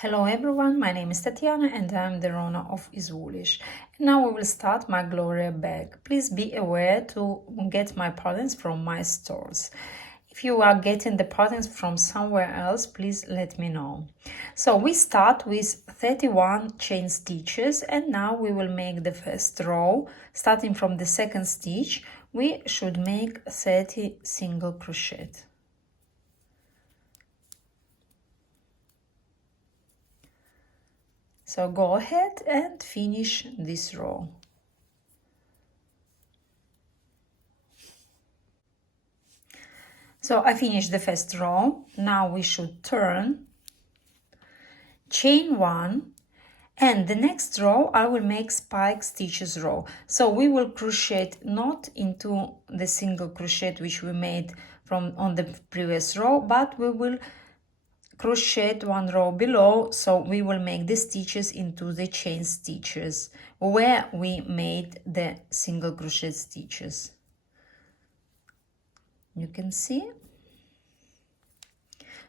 Hello everyone, my name is Tatiana and I'm the owner of IsWoolish. And now we will start my Gloria bag. Please be aware to get my patterns from my stores. If you are getting the patterns from somewhere else, please let me know. So we start with 31 chain stitches and now we will make the first row. Starting from the second stitch, we should make 30 single crochet. So go ahead and finish this row. So I finished the first row. Now we should turn, chain 1, and the next row I will make spike stitches row. So we will crochet not into the single crochet which we made from on the previous row, but we will crochet one row below, so we will make the stitches into the chain stitches where we made the single crochet stitches. You can see.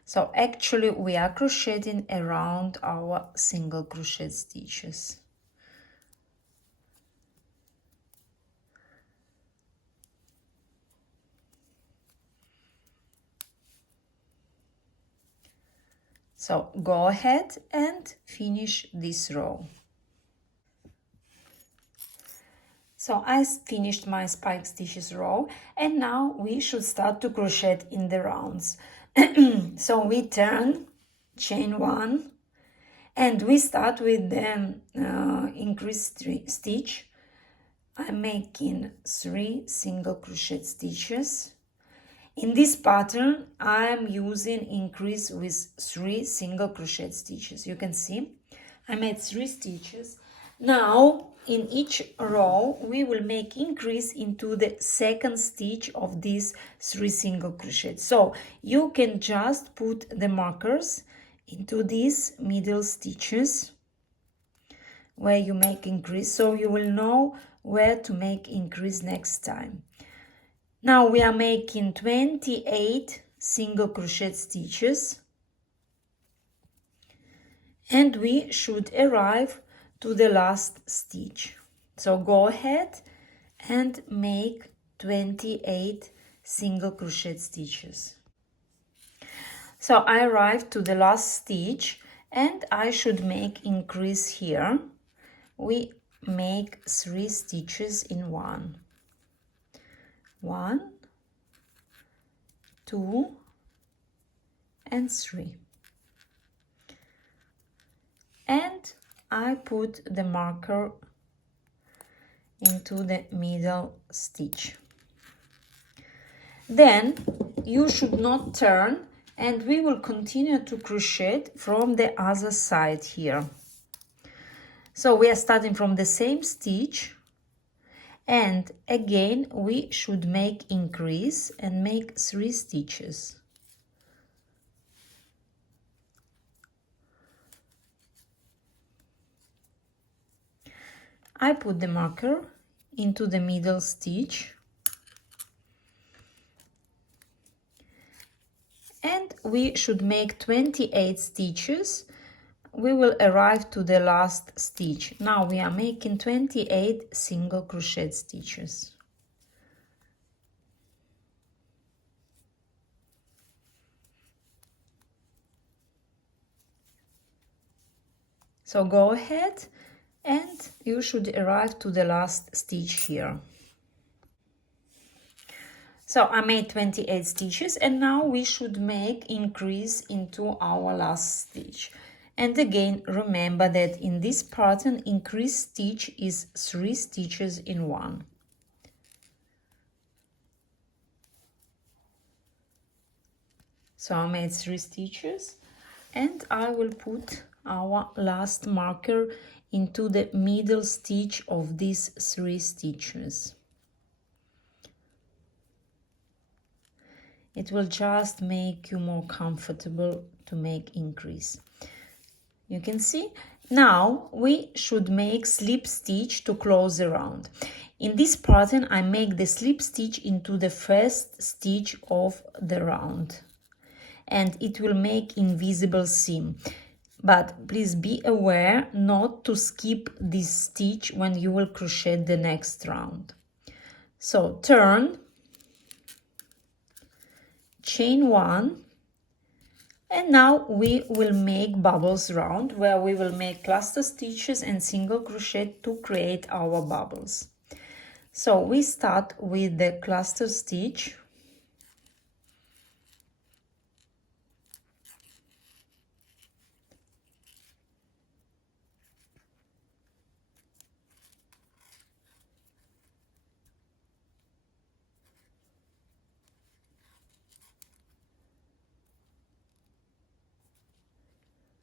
So actually we are crocheting around our single crochet stitches. So go ahead and finish this row. So I finished my spike stitches row and now we should start to crochet in the rounds. So we turn, chain 1, and we start with the increased stitch. I'm making 3 single crochet stitches. In this pattern, I'm using increase with 3 single crochet stitches. You can see I made 3 stitches. Now, in each row, we will make increase into the second stitch of these 3 single crochets. So you can just put the markers into these middle stitches where you make increase, so you will know where to make increase next time. Now we are making 28 single crochet stitches and we should arrive to the last stitch. So go ahead and make 28 single crochet stitches. So I arrived to the last stitch and I should make increase here. We make 3 stitches in 1. 1, 2, and 3. And I put the marker into the middle stitch. Then you should not turn and we will continue to crochet from the other side here. So we are starting from the same stitch. And again, we should make increase and make 3 stitches. I put the marker into the middle stitch. And we should make 28 stitches. We will arrive to the last stitch. Now we are making 28 single crochet stitches. So go ahead and you should arrive to the last stitch here. So I made 28 stitches and now we should make increase into our last stitch. And again, remember that in this pattern, increase stitch is 3 stitches in 1. So I made 3 stitches and I will put our last marker into the middle stitch of these 3 stitches. It will just make you more comfortable to make increase. You can see. Now we should make slip stitch to close the round. In this pattern, I make the slip stitch into the first stitch of the round and it will make invisible seam. but please be aware not to skip this stitch when you will crochet the next round. So turn, chain 1, and now we will make bubbles round, where we will make cluster stitches and single crochet to create our bubbles. So we start with the cluster stitch.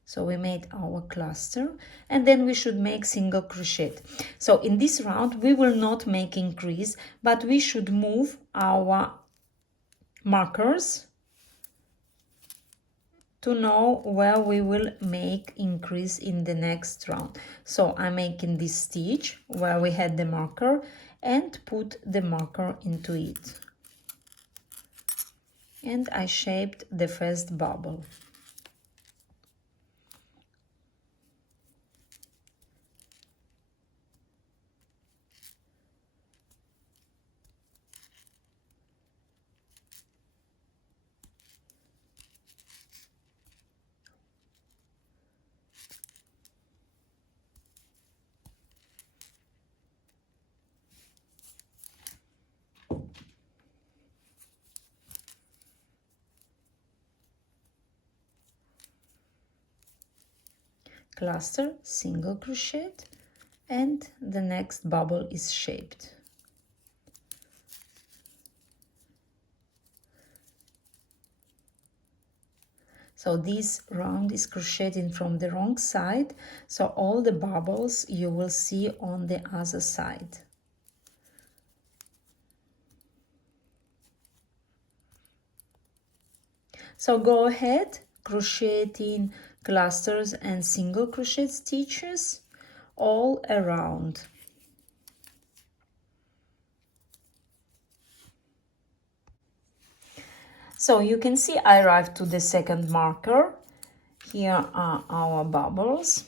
So we made our cluster, and then we should make single crochet. So in this round we will not make increase, but we should move our markers to know where we will make increase in the next round. So I'm making this stitch where we had the marker and put the marker into it. And I shaped the first bubble. Cluster, single crochet, and the next bubble is shaped. So this round is crocheted from the wrong side, so all the bubbles you will see on the other side. So go ahead, crochet in clusters and single crochet stitches all around. So you can see I arrived to the second marker. Here are our bubbles.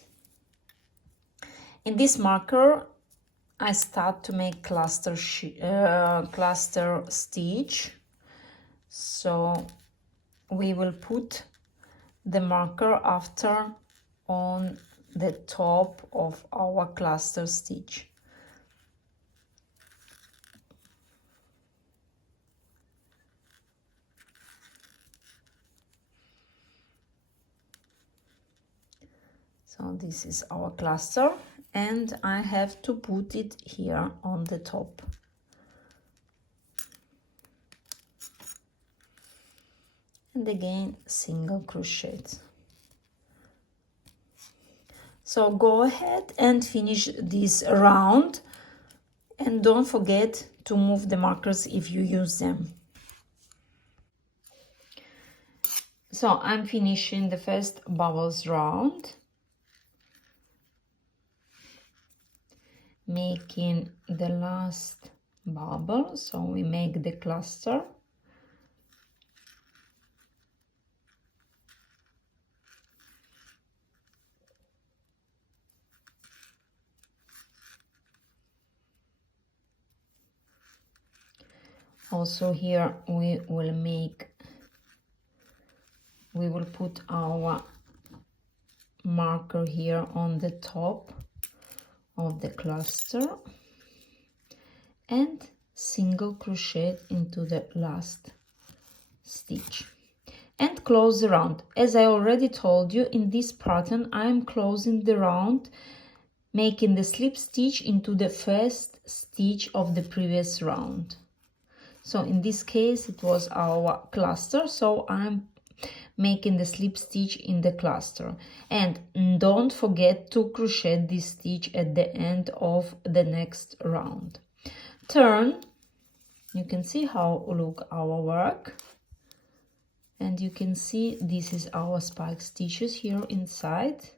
In this marker I start to make cluster stitch. So we will put the marker after on the top of our cluster stitch. So this is our cluster, and I have to put it here on the top. And again single crochet. So go ahead and finish this round, and don't forget to move the markers if you use them. So I'm finishing the first bubbles round, making the last bubble. So we make the cluster. Also here we will put our marker here on the top of the cluster and single crochet into the last stitch and close the round. As I already told you, in this pattern I am closing the round, making the slip stitch into the first stitch of the previous round. So in this case it was our cluster, so I'm making the slip stitch in the cluster. And don't forget to crochet this stitch at the end of the next round. Turn. You can see how look our work, and you can see this is our spike stitches here inside,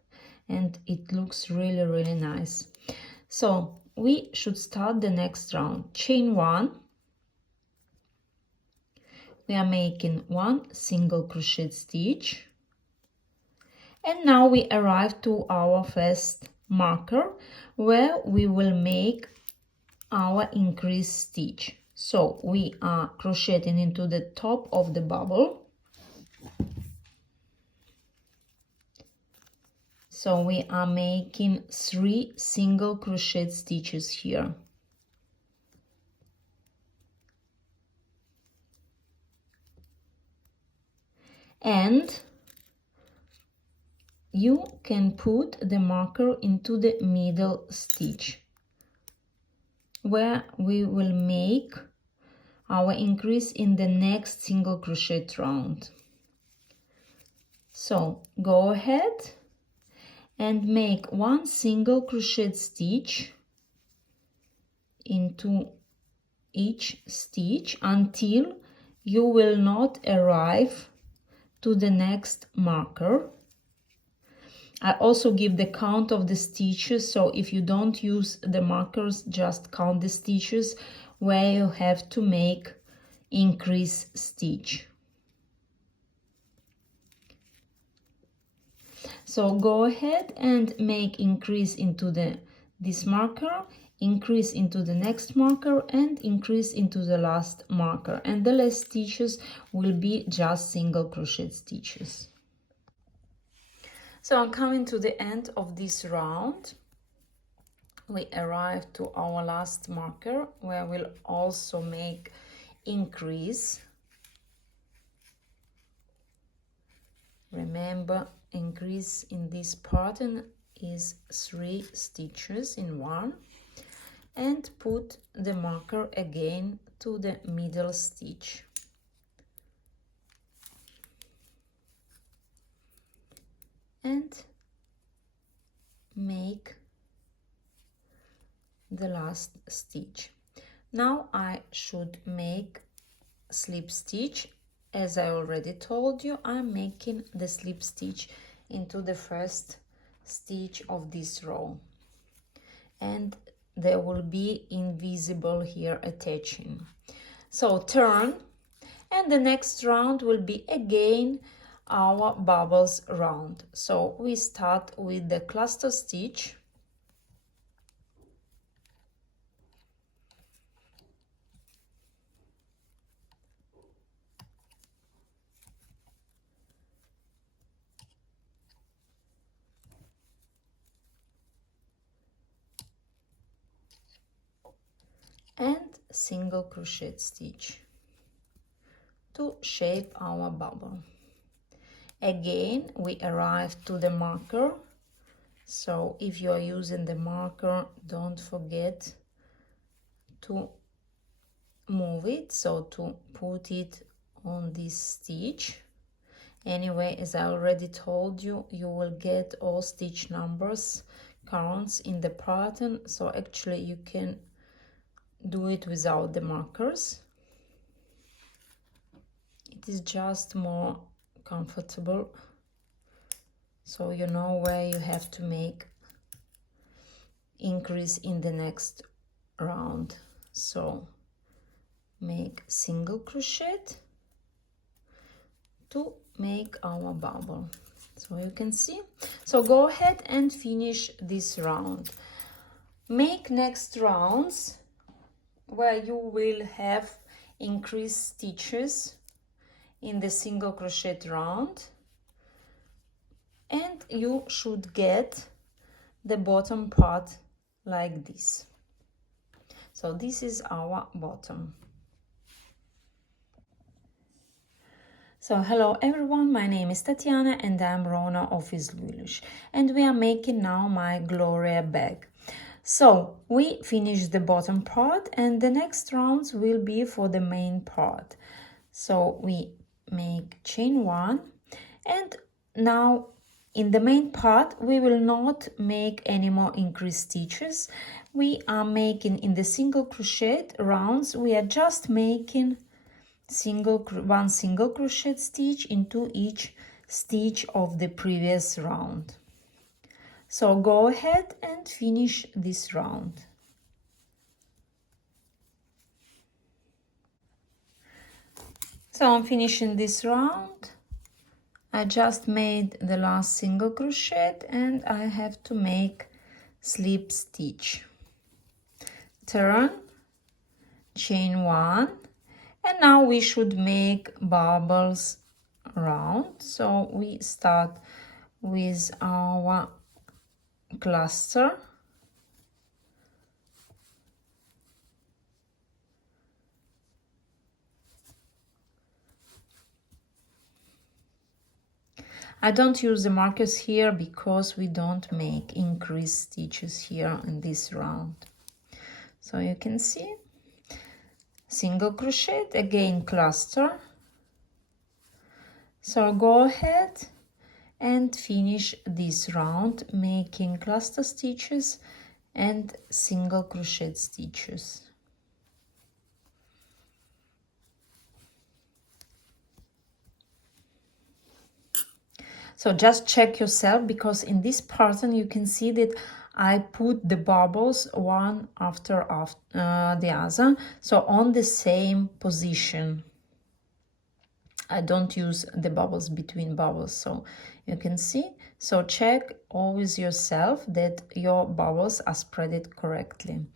and it looks really nice. So we should start the next round. Chain 1. We are making one single crochet stitch, And now we arrive to our first marker where we will make our increase stitch. So we are crocheting into the top of the bubble. So we are making 3 single crochet stitches here. And you can put the marker into the middle stitch where we will make our increase in the next single crochet round. So go ahead and make 1 single crochet stitch into each stitch until you will not arrive to the next marker. I also give the count of the stitches, so if you don't use the markers, just count the stitches where you have to make increase stitch. So go ahead and make increase into this marker, increase into the next marker, and increase into the last marker, and the last stitches will be just single crochet stitches. So I'm coming to the end of this round. We arrive to our last marker where we'll also make increase. Remember, increase in this pattern is 3 stitches in one, and put the marker again to the middle stitch. And make the last stitch. Now I should make slip stitch. As I already told you, I'm making the slip stitch into the first stitch of this row, and there will be invisible here attaching. So turn, and the next round will be again our bubbles round. So we start with the cluster stitch, and single crochet stitch to shape our bubble. Again, we arrive to the marker. So if you are using the marker, don't forget to move it, so to put it on this stitch. Anyway, as I already told you, you will get all stitch numbers, counts in the pattern, so actually you can do it without the markers. It is just more comfortable, so you know where you have to make increase in the next round. So make single crochet to make our bubble, so you can see. So go ahead and finish this round. Make next rounds where you will have increased stitches in the single crochet round, and you should get the bottom part like this. So this is our bottom. So hello everyone, my name is Tatiana and I'm Rona of IsWoolish, and we are making now my Gloria bag. So we finished the bottom part, and the next rounds will be for the main part. So we make chain 1, and now in the main part we will not make any more increased stitches. We are making in the single crochet rounds, we are just making one single crochet stitch into each stitch of the previous round. So go ahead and finish this round. So I'm finishing this round. I just made the last single crochet and I have to make slip stitch. Turn, chain 1, and now we should make bubbles around. So we start with our cluster. I don't use the markers here because we don't make increased stitches here in this round. So you can see, single crochet, again cluster. So go ahead and finish this round making cluster stitches and single crochet stitches. So just check yourself, because in this pattern you can see that I put the bubbles one after the other, so on the same position. I don't use the bubbles between bubbles, so you can see. So check always yourself that your bubbles are spreaded correctly.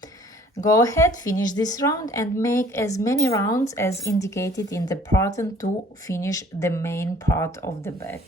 Go ahead, finish this round and make as many rounds as indicated in the pattern to finish the main part of the bag.